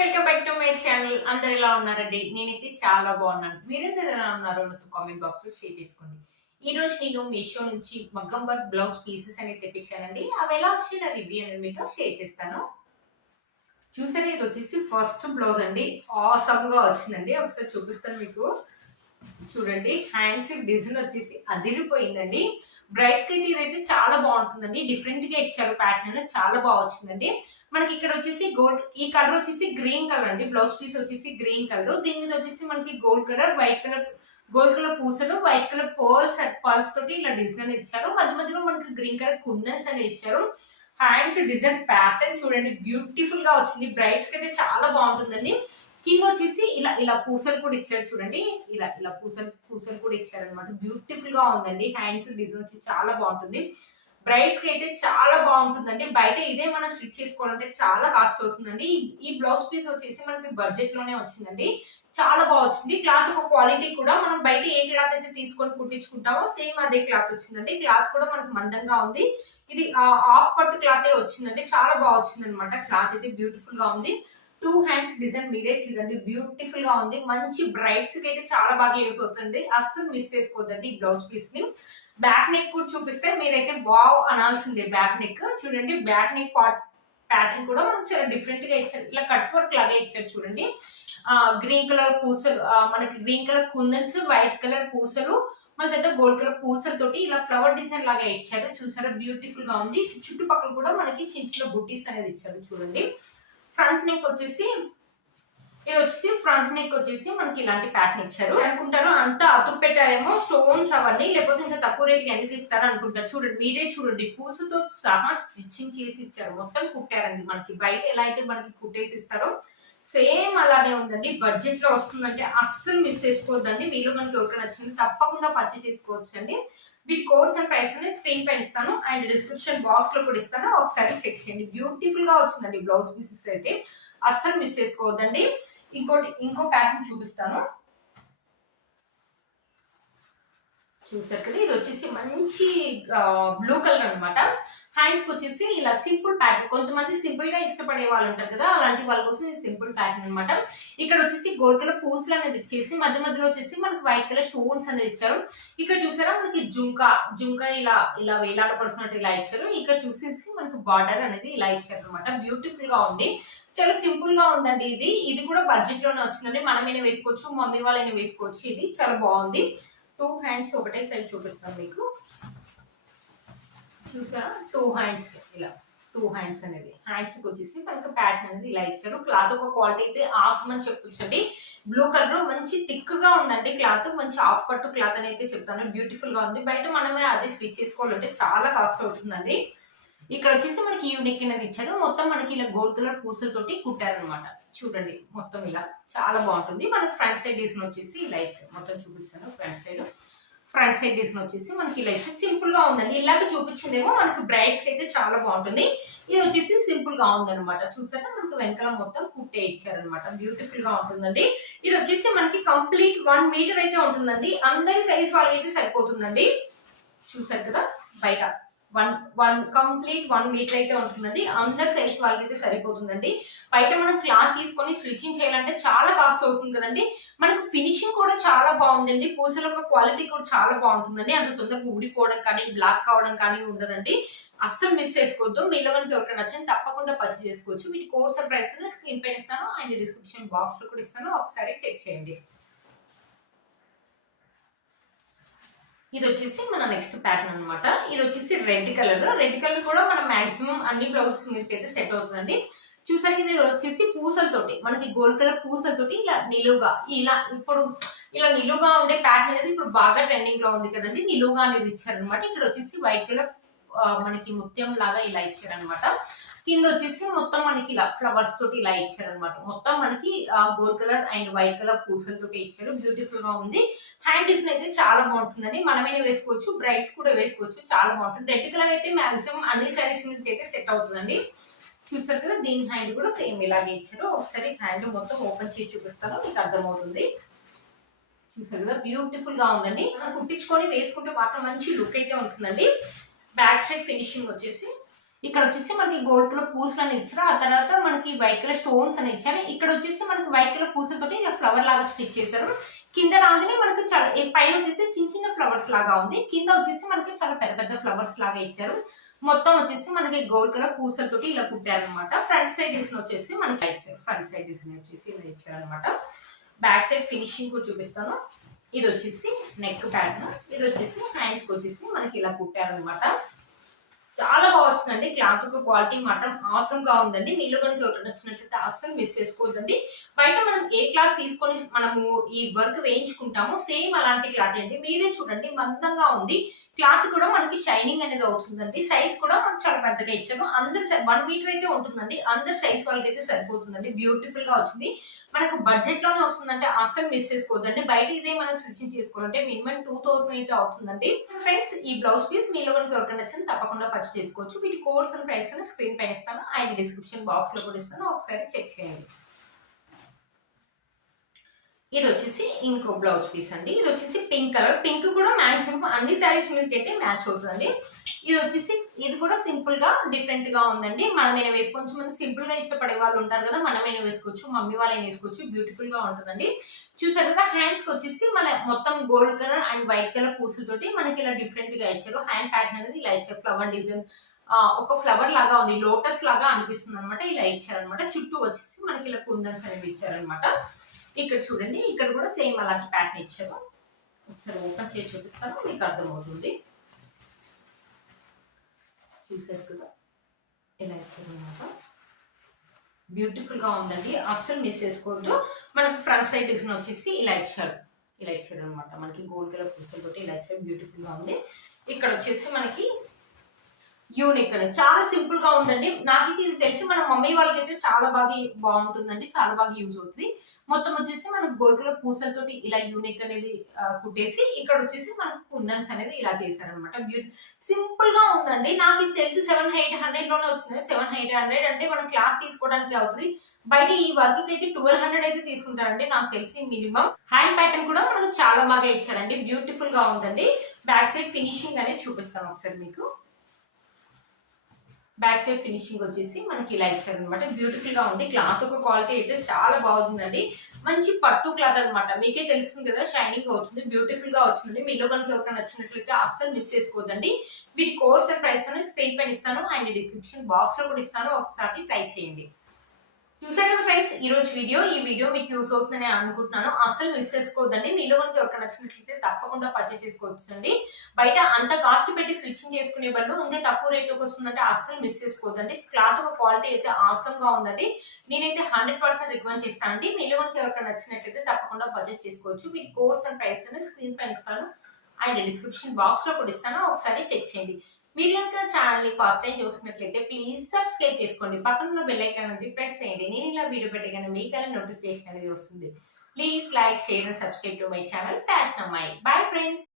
Welcome back to my channel అందరు ఎలా ఉన్నారండి? నేనైతే చాలా బాగున్నాను. మీరందరూ ఎలా ఉన్నారో నాకు కామెంట్ బాక్స్లో షేర్ చేసుకోండి. ఈ రోజు నేను మీషో నుంచి మగ్గం వర్క్ బ్లౌజ్ పీసెస్ అనేది తెప్పించానండి. అవి ఎలా వచ్చిన రివ్యూ అనేది మీతో షేర్ చేస్తాను. చూసారా ఇది వచ్చేసి ఫస్ట్ బ్లౌజ్ అండి. ఆసమ్గా వచ్చిందండి. ఒకసారి చూపిస్తాను మీకు. చూడండి హ్యాండ్స్ డిజైన్ వచ్చేసి అదిరిపోయిందండి. బ్రైడ్స్కి అయితే ఇదైతే చాలా బాగుంటుందండి. డిఫరెంట్గా ఇచ్చారు ప్యాటర్న్ చాలా బాగా వచ్చిందండి. మనకి ఇక్కడ వచ్చేసి గోల్డ్ ఈ కలర్ వచ్చేసి గ్రీన్ కలర్ అండి. బ్లౌజ్ పీస్ వచ్చేసి గ్రీన్ కలర్ దీని మీద వచ్చేసి మనకి gold colour white colour gold colour పూసలు వైట్ కలర్ పర్ల్స్ పర్ల్స్ తోటి ఇలా డిజైన్ ఇచ్చారు. మధ్య మధ్యలో మనకి గ్రీన్ కలర్ కుందన్స్ అనేది ఇచ్చారు. హ్యాండ్స్ డిజైన్ ప్యాటర్న్ చూడండి బ్యూటిఫుల్గా వచ్చింది. బ్రైడ్స్కి అయితే చాలా బాగుంటుందండి. కింద వచ్చేసి ఇలా ఇలా పూసలు కూడా ఇచ్చారు చూడండి. ఇలా ఇలా పూసలు పూసలు కూడా ఇచ్చారు అనమాట బ్యూటిఫుల్గా ఉందండి. హ్యాండ్స్ డిజైన్ వచ్చి చాలా బాగుంటుంది. బ్రైడ్స్కి అయితే చాలా బాగుంటుందండి. బయట ఇదే మనం స్టిచ్ చేసుకోవాలంటే చాలా కాస్ట్ అవుతుందండి. ఈ- బ్లౌజ్ పీస్ వచ్చేసి మనకి బడ్జెట్లోనే వచ్చిందండి. చాలా బాగా వచ్చింది. క్లాత్ ఒక క్వాలిటీ కూడా మనం బయట ఏ క్లాత్ అయితే తీసుకొని కుట్టించుకుంటామో సేమ్ అదే క్లాత్ వచ్చిందండి. క్లాత్ కూడా మనకు మందంగా ఉంది. ఇది ఆఫ్ పట్టు క్లాత్ వచ్చిందండి. చాలా బాగా వచ్చింది అనమాట క్లాత్ అయితే బ్యూటిఫుల్గా ఉంది. టూ హ్యాండ్స్ డిజైన్ మీరే చూడండి. బ్యూటిఫుల్గా ఉంది. మంచి బ్రైడ్స్కి అయితే చాలా బాగా అయిపోతుంది అవుతుంది అస్సలు మిస్ చేసుకోవద్దండి ఈ బ్లౌజ్ పీస్ని బ్యాక్ నెక్ కూడా చూపిస్తే మీరైతే వావ్ అనాల్సిందే బ్యాక్ నెక్. చూడండి బ్యాక్ నెక్ పార్ట్ ప్యాటర్న్ కూడా మనం చాలా డిఫరెంట్గా ఇచ్చారు. ఇలా కట్ వర్క్ లాగా ఇచ్చారు చూడండి. గ్రీన్ కలర్ పూసలు మనకి green colour kundans white colour పూసలు మన తర్వాత గోల్డ్ కలర్ పూసలతోటి ఇలా ఫ్లవర్ డిజైన్ లాగా ఇచ్చారు. చూసారా బ్యూటిఫుల్గా ఉంది. చుట్టుపక్కల కూడా మనకి చిన్న చిన్న బుటీస్ అనేది ఇచ్చారు చూడండి. ఫ్రంట్ నెక్ వచ్చేసి ఇది వచ్చేసి ఫ్రంట్ నెక్ వచ్చేసి మనకి ఇలాంటి ప్యాటర్న్ ఇచ్చారు. అనుకుంటారు అంత అతుకు పెట్టారేమో స్టోన్స్ అవన్నీ లేకపోతే ఇంకా తక్కువ రేట్కి ఎందుకు ఇస్తారు అనుకుంటారు చూడండి మీరే చూడండి పూసతో సహా స్టిచ్చింగ్ చేసి ఇచ్చారు. మొత్తం కుట్టారండి మనకి. బయట ఎలా అయితే మనకి కుట్టేసి ఇస్తారో సేమ్ అలానే ఉందండి. బడ్జెట్లో వస్తుందంటే అస్సలు మిస్ చేసుకోవద్దండి. మీలో మనకి ఎవరికి నచ్చింది తప్పకుండా పర్చేస్ చేసుకోవచ్చు అండి వీటి కోర్స్ అండ్ ప్రైస్ అనేది స్క్రీన్ పైన ఇస్తాను. అండ్ డిస్క్రిప్షన్ బాక్స్లో కూడా ఇస్తాను. ఒకసారి చెక్ చేయండి. బ్యూటిఫుల్గా వచ్చిందండి బ్లౌజ్ పీసెస్ అయితే. అస్సలు మిస్ చేసుకోవద్దండి. ఇంకోటి ఇంకో ప్యాటర్న్ చూపిస్తాను. చూసారు కదా? ఇది వచ్చేసి మంచి బ్లూ కలర్ అన్నమాట. హ్యాండ్స్ వచ్చేసి ఇలా సింపుల్ ప్యాటర్న్ కొంతమంది సింపుల్గా ఇష్టపడే వాళ్ళు ఉంటారు కదా అలాంటి వాళ్ళ కోసం ఇది సింపుల్ ప్యాటర్న్ అన్నమాట. ఇక్కడ వచ్చేసి గోల్డ్ కలర్ పూసలు అనేది ఇచ్చేసి మధ్య మధ్యలో వచ్చేసి మనకి వైట్ కలర్ స్టోన్స్ అనేది ఇచ్చారు. ఇక్కడ చూసారా మనకి జుంకా జుంకా ఇలా ఇలా వేలాడపడుతున్నట్టు ఇలా ఇచ్చారు. ఇక్కడ చూసేసి మనకి బార్డర్ అనేది ఇలా ఇచ్చారు అనమాట బ్యూటిఫుల్గా ఉంది. చాలా సింపుల్గా ఉందండి ఇది. ఇది కూడా బడ్జెట్లోనే వచ్చిందండి. మనమైనా వేసుకోవచ్చు మమ్మీ వాళ్ళైనా వేసుకోవచ్చు. ఇది చాలా బాగుంది. టూ హ్యాండ్స్ ఒకటే సైజ్ చూపిస్తాను మీకు. చూసారా టూ హ్యాండ్స్ ఇలా. టూ హ్యాండ్స్ అనేది. హ్యాండ్స్కి వచ్చేసి మనకి ప్యాటర్న్ అనేది ఇలా ఇచ్చారు. క్లాత్ ఒక క్వాలిటీ అయితే ఆసమ్ అని చెప్పొచ్చండి. బ్లూ కలర్ మంచి థిక్గా ఉందండి క్లాత్ మంచి హాఫ్ పట్టు క్లాత్ అని అయితే చెప్తాను. బ్యూటిఫుల్గా ఉంది. బయట మనమే అదే స్టిచ్ చేసుకోవాలంటే చాలా కాస్ట్ అవుతుందండి. ఇక్కడ వచ్చేసి మనకి యూనిక్ అనేది ఇచ్చారు. మొత్తం మనకి ఇలా గోల్డ్ కలర్ పూసలతోటి కుట్టారనమాట చూడండి మొత్తం ఇలా. చాలా బాగుంటుంది. మనకి ఫ్రంట్ సైడ్ డిజైన్ వచ్చేసి ఇలా ఇచ్చారు. మొత్తం చూపిస్తాను. Front side front side design వచ్చేసి మనకి ఇలా ఇచ్చారు సింపుల్గా ఉందండి. ఇలాగ చూపించిందేమో మనకి బ్రైడ్స్ అయితే చాలా బాగుంటుంది. ఇది వచ్చేసి సింపుల్గా ఉందన్నమాట. చూసారా? మనకి వెనకాల మొత్తం కుట్టే ఇచ్చారనమాట బ్యూటిఫుల్గా ఉంటుందండి. ఇది వచ్చేసి మనకి కంప్లీట్ వన్ మీటర్ అయితే ఉంటుందండి. అందరి సైజ్ వాళ్ళకి అయితే సరిపోతుందండి. చూసారు కదా? బయట. One one complete one metre అయితే ఉంటుందండి అందరి సైజ్ వాళ్ళకి అయితే సరిపోతుందండి. బయట మనం క్లాత్ తీసుకొని స్టిచ్చింగ్ చేయాలంటే చాలా కాస్ట్ అవుతుంది కదండి. మనకు ఫినిషింగ్ కూడా చాలా బాగుందండి. పూసల యొక్క క్వాలిటీ కూడా చాలా బాగుంటుందండి. అంత తొందరగా ఊడిపోవడం కానీ బ్లాక్ కావడం కానీ ఉండదండి. అస్సలు మిస్ చేసుకోవద్దు. మీలో మనకి ఎవరికి నచ్చింది తప్పకుండా పర్చేజ్ చేసుకోవచ్చు. వీటి కోర్స్ ప్రైస్ స్క్రీన్ పైన ఇస్తాను. అండ్ డిస్క్రిప్షన్ బాక్స్లో కూడా ఇస్తాను. ఒకసారి చెక్ చేయండి. ఇది వచ్చేసి మన నెక్స్ట్ ప్యాటర్న్ అన్నమాట. ఇది వచ్చేసి రెడ్ కలర్ రెడ్ కలర్ కూడా మనం మాక్సిమం అన్ని బ్లౌజెస్ మీదకి అయితే సెట్ అవుతుందండి. చూసారు ఇది వచ్చేసి పూసలతోటి మనకి గోల్డ్ కలర్ పూసలతోటి ఇలా నిలువుగా ఇలా ఇప్పుడు ఇలా నిలువుగా ఉండే ప్యాటర్న్ అనేది ఇప్పుడు బాగా ట్రెండింగ్లో ఉంది కదండి. నిలువుగా అనేది ఇచ్చారనమాట ఇక్కడ వచ్చేసి వైట్ కలర్ మనకి ముత్యం లాగా ఇలా ఇచ్చారనమాట కింద వచ్చేసి మొత్తం మనకి ఇలా ఫ్లవర్స్ తోటి ఇలా ఇచ్చారనమాట మొత్తం మనకి gold colour and white colour పూసలతోటి ఇచ్చారు. బ్యూటిఫుల్గా ఉంది. హ్యాండ్ డిజైన్ అయితే చాలా బాగుంటుందండి. మనమైనా వేసుకోవచ్చు బ్రైడ్స్ కూడా వేసుకోవచ్చు. చాలా బాగుంటుంది. రెడ్ కలర్ అయితే మాక్సిమం అన్ని సారీస్ మీద అయితే సెట్ అవుతుందండి. చూసారు కదా దీని హ్యాండ్ కూడా సేమ్ ఇలాగే ఇచ్చారు. ఒకసారి హ్యాండ్ మొత్తం ఓపెన్ చేసి చూపిస్తాను మీకు అర్థమవుతుంది. చూసారు కదా బ్యూటిఫుల్గా ఉందండి. మనం కుట్టించుకొని వేసుకుంటే మాత్రం మంచి లుక్ అయితే ఉంటుందండి. బ్యాక్ సైడ్ ఫినిషింగ్ వచ్చేసి ఇక్కడ వచ్చేసి మనకి గోల్డ్ కలర్ పూసలు అని ఇచ్చారు. ఆ తర్వాత మనకి వైట్ కలర్ స్టోన్స్ అని ఇచ్చారు. ఇక్కడ వచ్చేసి మనకి వైట్ కలర్ పూసలతోటి ఇలా ఫ్లవర్ లాగా స్టిచ్ చేశారు. కింద రాగానే మనకి చాలా పైన వచ్చేసి చిన్న చిన్న ఫ్లవర్స్ లాగా ఉంది. కింద వచ్చేసి మనకి చాలా పెద్ద పెద్ద ఫ్లవర్స్ లాగా ఇచ్చారు. మొత్తం వచ్చేసి మనకి గోల్డ్ కలర్ పూసలతోటి ఇలా కుట్టారు అనమాట ఫ్రంట్ సైడ్ డిజైన్ వచ్చేసి మనకి ఇచ్చారు. ఫ్రంట్ సైడ్ డిజైన్ వచ్చేసి ఇలా ఇచ్చారు అనమాట బ్యాక్ సైడ్ ఫినిషింగ్ కూడా చూపిస్తాను. ఇది వచ్చేసి నెక్ ప్యాటర్న్ ఇది వచ్చేసి హ్యాండ్స్కి వచ్చేసి మనకి ఇలా కుట్టారనమాట చాలా బాగా వచ్చిందండి. క్లాత్ యొక్క క్వాలిటీ మాత్రం ఆసమ్గా ఉందండి. మీలో కనుక ఎవరికి నచ్చినట్లయితే అస్సలు మిస్ చేసుకోవద్దండి. బయట మనం ఏ క్లాత్ తీసుకొని మనము ఈ వర్క్ వేయించుకుంటామో సేమ్ అలాంటి క్లాత్ అండి. మీరే చూడండి మందంగా ఉంది. క్లాత్ కూడా మనకి షైనింగ్ అనేది అవుతుందండి. సైజ్ కూడా మనకు చాలా పెద్దగా ఇచ్చాము. అందరు వన్ మీటర్ అయితే ఉంటుందండి. అందరి సైజ్ వాళ్ళకి అయితే సరిపోతుందండి. బ్యూటిఫుల్గా వచ్చింది. మనకు బడ్జెట్లోనే వస్తుందంటే అస్సలు మిస్ చేసుకోవద్దండి. బయట ఇదే మనం స్టిచ్చింగ్ చేసుకోవాలంటే మినిమం టూ థౌసండ్ అయితే అవుతుందండి. ఫ్రెండ్స్ ఈ బ్లౌజ్ పీస్ మీలో కనుక ఎవరికైనా నచ్చింది తప్పకుండా పర్చేస్ చేసుకోవచ్చు. వీటి కోర్స్ అండ్ ప్రైస్ అని స్క్రీన్ పైన ఇస్తాను ఆయన డిస్క్రిప్షన్ బాక్స్లో కూడా ఇస్తాను. ఒకసారి చెక్ చేయండి. ఇది వచ్చేసి ఇంకో బ్లౌజ్ పీస్ అండి. ఇది వచ్చేసి పింక్ కలర్. పింక్ కూడా మ్యాక్సిమం అన్ని శారీస్ మీకు అయితే మ్యాచ్ అవుతుంది ఇది వచ్చేసి ఇది కూడా సింపుల్గా డిఫరెంట్గా ఉందండి. మనమైనా వేసుకోవచ్చు మంది సింపుల్గా ఇష్టపడే వాళ్ళు ఉంటారు కదా మనమైనా వేసుకోవచ్చు మమ్మీ వాళ్ళైనా వేసుకోవచ్చు బ్యూటిఫుల్గా ఉంటుందండి. చూసారు కదా హ్యాండ్స్కి వచ్చేసి మన మొత్తం gold colour and white colour పూసులతోటి మనకి ఇలా డిఫరెంట్గా ఇచ్చారు. హ్యాండ్ ప్యాటర్న్ అనేది ఇలా ఇచ్చారు. ఫ్లవర్ డిజైన్ ఒక ఫ్లవర్ లాగా ఉంది. లోటస్ లాగా అనిపిస్తుంది అనమాట ఇలా ఇచ్చారనమాట చుట్టూ వచ్చేసి మనకి ఇలా కుందన్స్ అనేది ఇచ్చారనమాట ఇక్కడ చూడండి ఇక్కడ కూడా సేమ్ అలాంటి ప్యాటర్న్ ఇచ్చాము ఒకసారి ఓపెన్ చేసి చూపిస్తాను మీకు అర్థమవుతుంది. చూసారు కదా? ఇలా ఇచ్చారు అనమాట ఉందండి. అస్సలు మిస్ చేసుకోవద్దు. మనకి ఫ్రంట్ సైడ్ డిజైన్ వచ్చేసి ఇలా ఇచ్చారు. ఇలా ఇచ్చారు అనమాట మనకి గోల్డ్ కలర్ పుస్తకం తోటి ఇలా ఇచ్చారు. బ్యూటిఫుల్గా ఉంది. ఇక్కడ వచ్చేసి మనకి యూనిక్ అని చాలా సింపుల్గా ఉందండి. నాకైతే ఇది తెలిసి మన మమ్మీ వాళ్ళకైతే చాలా బాగా బాగుంటుందండి. చాలా బాగా యూజ్ అవుతుంది. మొత్తం వచ్చేసి మనకు గోల్డ్ పూసలతోటి ఇలా యూనిక్ అనేది కుట్టేసి ఇక్కడ వచ్చేసి మనకు కుందన్స్ అనేది ఇలా చేశారనమాట బ్యూటీ సింపుల్గా ఉందండి. నాకు ఇది తెలిసి సెవెన్ ఎయిట్ హండ్రెడ్లోనే వచ్చింది సెవెన్ ఎయిట్ హండ్రెడ్ అంటే మనం క్లాత్ తీసుకోవడానికి అవుతుంది. బయట ఈ వర్క్ అయితే ట్వెల్వ్ హండ్రెడ్ అయితే తీసుకుంటారండి. నాకు తెలిసి మినిమం. హ్యాండ్ ప్యాటర్న్ కూడా మనకు చాలా బాగా ఇచ్చారండి. బ్యూటిఫుల్గా ఉందండి. బ్యాక్ సైడ్ ఫినిషింగ్ అనేది చూపిస్తాను ఒకసారి మీకు. బ్యాక్ సైడ్ ఫినిషింగ్ వచ్చేసి మనకి ఇలా ఇచ్చారు అనమాట బ్యూటిఫుల్గా ఉంది. క్లాత్ ఒక క్వాలిటీ అయితే చాలా బాగుందండి. మంచి పట్టు క్లాత్ అనమాట మీకే తెలుస్తుంది కదా షైనింగ్ అవుతుంది బ్యూటిఫుల్గా వచ్చింది మీలో కనుక ఎవరికైనా నచ్చినట్లయితే అస్సలు మిస్ చేసుకోవద్దండి. వీటి కోర్స్ ప్రైస్ అనేది స్క్రీన్ పైన ఇస్తాను. అండ్ డిస్క్రిప్షన్ బాక్స్లో కూడా ఇస్తాను. ఒకసారి ట్రై చేయండి. చూసారు కదా ఫ్రెండ్స్ ఈ రోజు వీడియో ఈ వీడియో మీకు యూస్ అవుతుందని అనుకుంటున్నాను. అసలు మిస్ చేసుకోవద్దండి. మీలో మనకి ఒక నచ్చినట్లయితే తప్పకుండా పర్చేస్ చేసుకోవచ్చండి బయట అంత కాస్ట్ పెట్టి స్విచ్చింగ్ చేసుకునే బదులు ఉంటే తక్కువ రేటుకి వస్తుందంటే అస్సలు మిస్ చేసుకోవద్దండి. క్లాత్ ఒక క్వాలిటీ అయితే ఆసంగా ఉందండి. నేనైతే హండ్రెడ్ పర్సెంట్ రికమెండ్ చేస్తానండి మీలో మనకి ఎవరికి నచ్చినట్లయితే తప్పకుండా పర్చేస్ చేసుకోవచ్చు. వీటి కోర్స్ అండ్ ప్రైస్ స్క్రీన్ పైన ఇస్తాను. అండ్ డిస్క్రిప్షన్ బాక్స్లో కూడా ఇస్తాను. ఒకసారి చెక్ చేయండి. మీరు కనుక ఛానల్ని ఫస్ట్ టైం చూసినట్లయితే ప్లీజ్ సబ్స్క్రైబ్ చేసుకోండి. పక్కన బెల్ ఐకాన్ అనేది ప్రెస్ చేయండి. నేను ఇలా వీడియో పెట్టగానే మీకు అలా నోటిఫికేషన్ అనేది వస్తుంది. Please like share and subscribe to my channel fashion అమ్మాయి బాయ్ ఫ్రెండ్స్